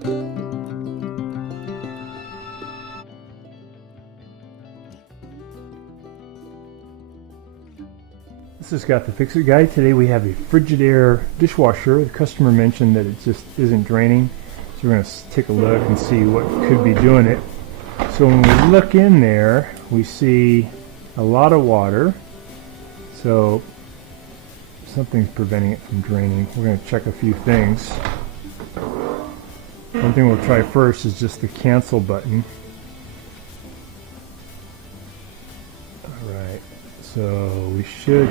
This is Scott the Fix-It Guy. Today we have a Frigidaire dishwasher. The customer mentioned that it just isn't draining, so we're going to take a look and see what could be doing it. So when we look in there, we see a lot of water, so something's preventing it from draining. We're going to check a few things. One thing we'll try first is just the cancel button. Alright, so we should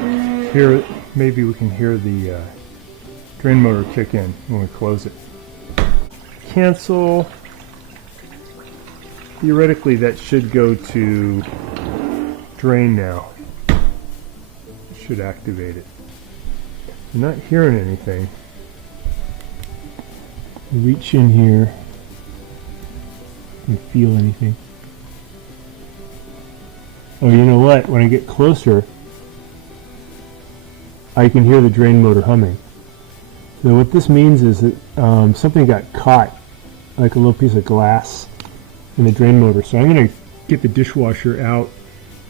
hear it. Maybe we can hear the drain motor kick in when we close it. Cancel. Theoretically that should go to drain now. Should activate it. I'm not hearing anything. Reach in here and feel anything. Oh, you know what? When I get closer, I can hear the drain motor humming. So what this means is that something got caught, like a little piece of glass, in the drain motor. So I'm going to get the dishwasher out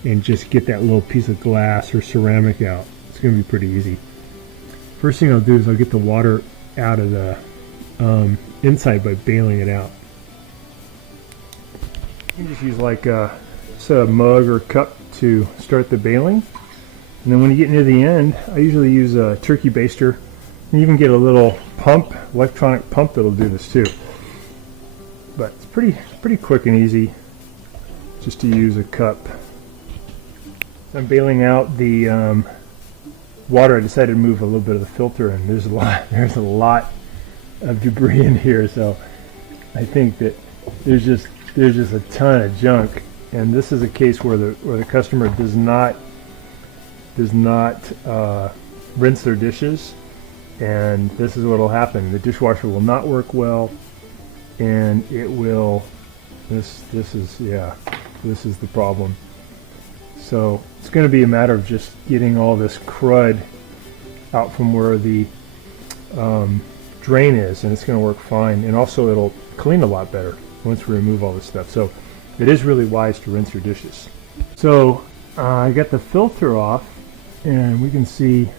and just get that little piece of glass or ceramic out. It's going to be pretty easy. First thing I'll do is I'll get the water out of the inside by bailing it out. You can just use like a mug or cup to start the bailing. And then when you get near the end, I usually use a turkey baster. You even get a little pump, electronic pump that'll do this too. But it's pretty quick and easy just to use a cup. I'm bailing out the water. I decided to move a little bit of the filter, and there's a lot of debris in here, so I think that there's just a ton of junk. And this is a case where the customer does not rinse their dishes, and this is what will happen. The dishwasher will not work well, and it will. This is the problem. So it's going to be a matter of just getting all this crud out from where the drain is, and it's going to work fine. And also it'll clean a lot better once we remove all this stuff. So it is really wise to rinse your dishes. So I got the filter off, and we can see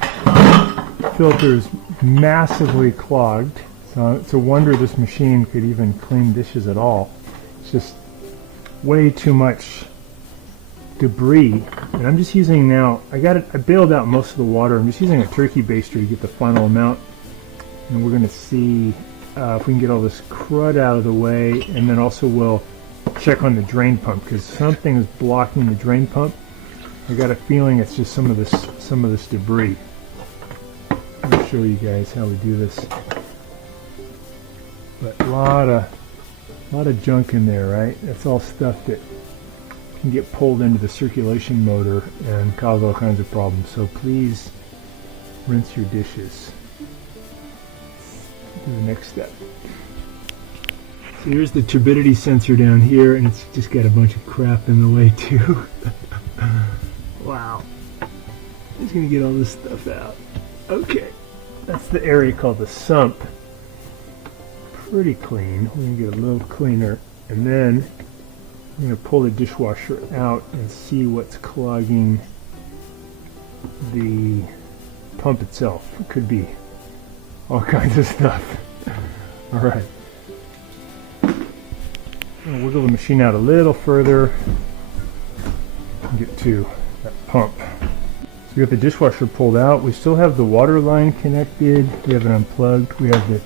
the filter is massively clogged. So it's a wonder this machine could even clean dishes at all. It's just way too much debris. And I'm just using now, I bailed out most of the water. I'm just using a turkey baster to get the final amount. And we're going to see if we can get all this crud out of the way, and then also we'll check on the drain pump, because something is blocking the drain pump. I got a feeling it's just some of this debris. I'll show you guys how we do this. But a lot of junk in there, right? That's all stuff that can get pulled into the circulation motor and cause all kinds of problems. So please rinse your dishes. Do the next step. So here's the turbidity sensor down here, and it's just got a bunch of crap in the way too. Wow. Just gonna get all this stuff out. Okay. That's the area called the sump. Pretty clean. We're going to get a little cleaner, and then I'm going to pull the dishwasher out and see what's clogging the pump itself. It could be all kinds of stuff. Alright. I'm going to wiggle the machine out a little further and get to that pump. So we got the dishwasher pulled out. We still have the water line connected. We have it unplugged. We have the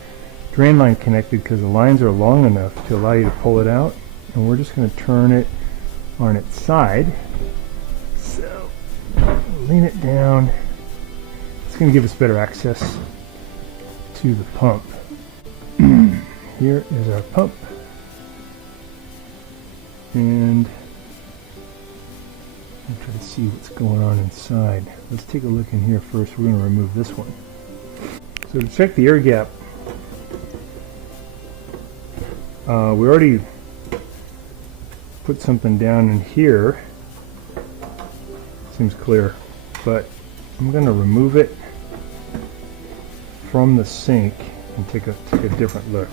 drain line connected because the lines are long enough to allow you to pull it out. And we're just going to turn it on its side. So lean it down. It's going to give us better access to the pump. Here is our pump. And I'll try to see what's going on inside. Let's take a look in here first. We're going to remove this one. So to check the air gap, we already put something down in here. Seems clear, but I'm going to remove it from the sink and take a different look.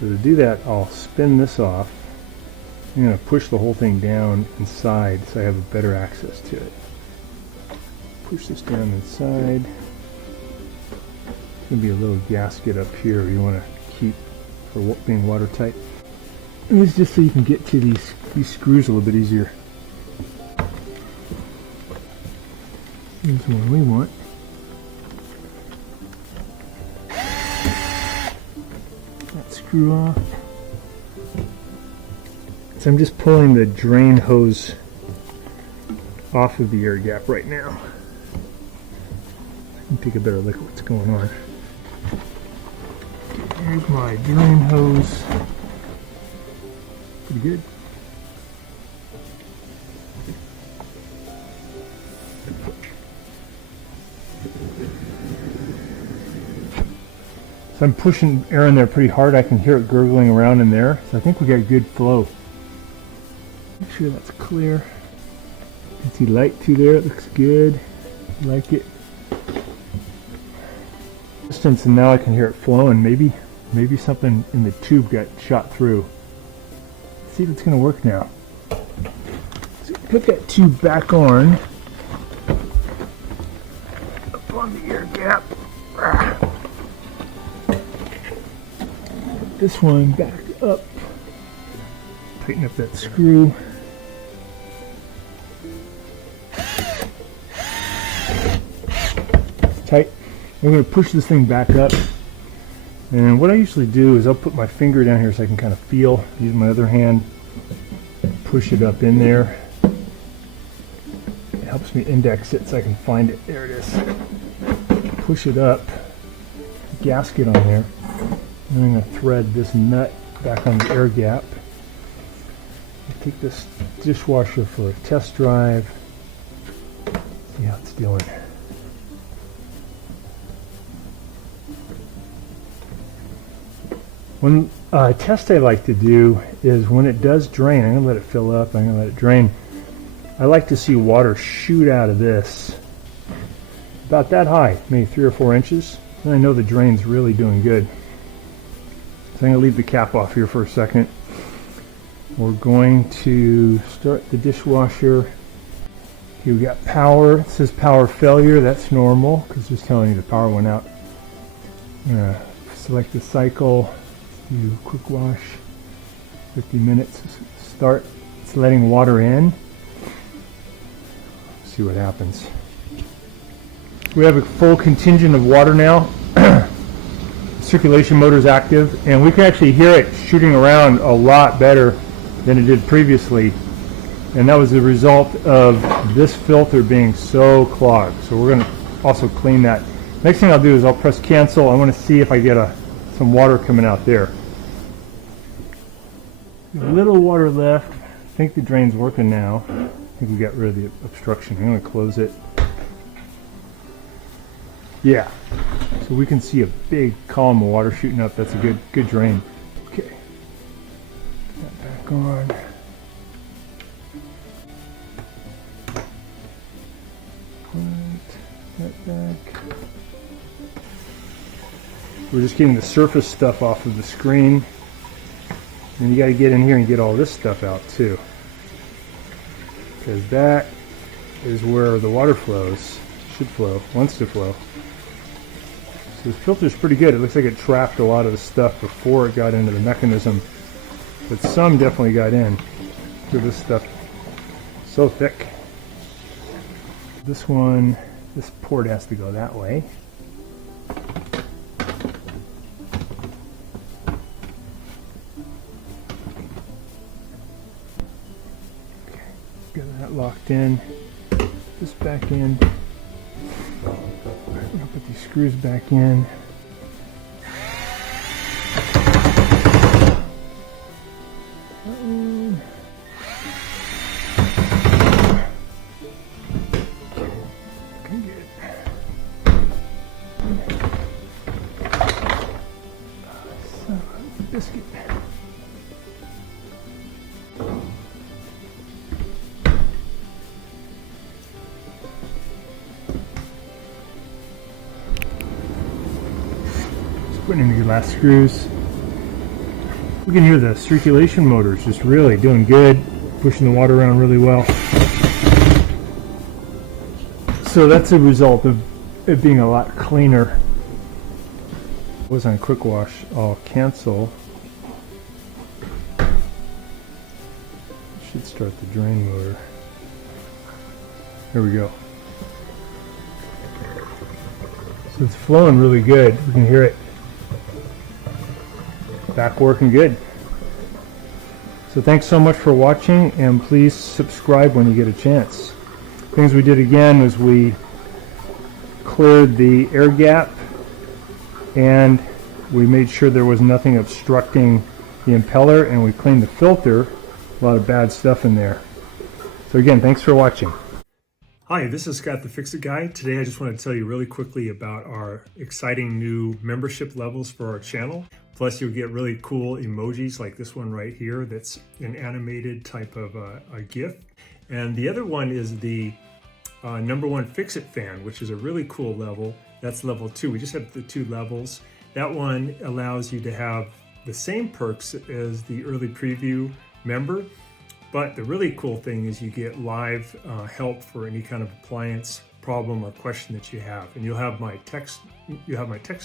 So to do that, I'll spin this off. I'm going to push the whole thing down inside so I have a better access to it. Push this down inside. There's going to be a little gasket up here you want to keep for being watertight. And this is just so you can get to these screws a little bit easier. Here's one we want. That screw off. So I'm just pulling the drain hose off of the air gap right now. I can take a better look at what's going on. Here's my drain hose. Pretty good. So I'm pushing air in there pretty hard. I can hear it gurgling around in there. So I think we got good flow. Make sure that's clear. You can see light through there. It looks good. I like it. Distance, and now I can hear it flowing. Maybe something in the tube got shot through. Let's see if it's going to work now. So put that tube back on. Up on the air gap. Put this one back up. Tighten up that screw. It's tight. I'm going to push this thing back up. And what I usually do is I'll put my finger down here so I can kind of feel, use my other hand, push it up in there. It helps me index it so I can find it. There it is. Push it up, gasket on there. And I'm going to thread this nut back on the air gap. Take this dishwasher for a test drive. See how it's doing. One test I like to do is when it does drain, I'm going to let it fill up, I'm going to let it drain. I like to see water shoot out of this about that high, maybe 3 or 4 inches. And I know the drain's really doing good. So I'm going to leave the cap off here for a second. We're going to start the dishwasher. Here we got power. It says power failure. That's normal because it's telling you the power went out. I'm going to select the cycle. Do quick wash. 50 minutes. Start. It's letting water in. See what happens. We have a full contingent of water now. Circulation motor is active, and we can actually hear it shooting around a lot better than it did previously, and that was the result of this filter being so clogged. So we're going to also clean that. Next thing I'll do is I'll press cancel. I want to see if I get some water coming out there. A little water left. I think the drain's working now. I think we got rid of the obstruction. I'm going to close it. Yeah, so we can see a big column of water shooting up. That's a good drain. Okay, put that back on. Put that back. We're just getting the surface stuff off of the screen. And you got to get in here and get all this stuff out too, because that is where the water flows. Should flow, wants to flow. So this filter's pretty good. It looks like it trapped a lot of the stuff before it got into the mechanism, but some definitely got in. Look at this stuff, so thick. This one, this port has to go that way. Okay, got that locked in. This back in. We're going to put these screws back in. Biscuit. Putting in your last screws. We can hear the circulation motor is just really doing good, pushing the water around really well. So that's a result of it being a lot cleaner. It was on quick wash. I'll cancel. Should start the drain motor. There we go. So it's flowing really good. We can hear it. Back working good. So thanks so much for watching, and please subscribe when you get a chance. Things we did again was we cleared the air gap, and we made sure there was nothing obstructing the impeller, and we cleaned the filter. A lot of bad stuff in there. So again, thanks for watching. Hi, this is Scott the Fix-It Guy. Today I just want to tell you really quickly about our exciting new membership levels for our channel. Plus you'll get really cool emojis like this one right here that's an animated type of a GIF. And the other one is the #1 Fix-It fan, which is a really cool level. That's level 2. We just have the 2 levels. That one allows you to have the same perks as the early preview member. But the really cool thing is you get live help for any kind of appliance problem or question that you have. And you'll have my text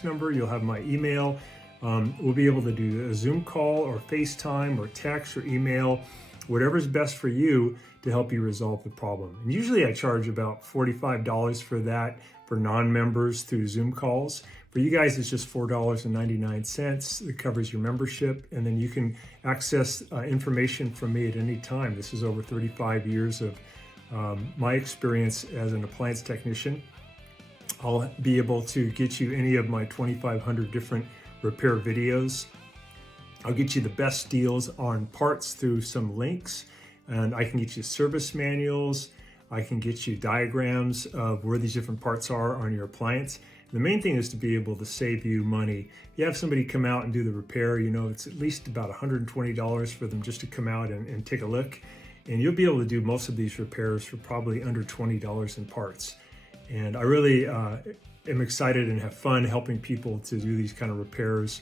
number, you'll have my email. We'll be able to do a Zoom call or FaceTime or text or email, whatever's best for you to help you resolve the problem. And usually I charge about $45 for that for non-members through Zoom calls. For you guys, it's just $4.99. It covers your membership, and then you can access information from me at any time. This is over 35 years of my experience as an appliance technician. I'll be able to get you any of my 2,500 different repair videos. I'll get you the best deals on parts through some links, and I can get you service manuals. I can get you diagrams of where these different parts are on your appliance. The main thing is to be able to save you money. If you have somebody come out and do the repair, you know, it's at least about $120 for them just to come out and take a look. And you'll be able to do most of these repairs for probably under $20 in parts. And I really am excited and have fun helping people to do these kind of repairs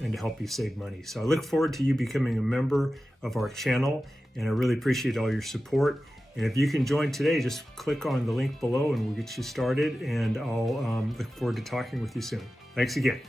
and to help you save money. So I look forward to you becoming a member of our channel, and I really appreciate all your support. And if you can join today, just click on the link below and we'll get you started, and I'll look forward to talking with you soon. Thanks again.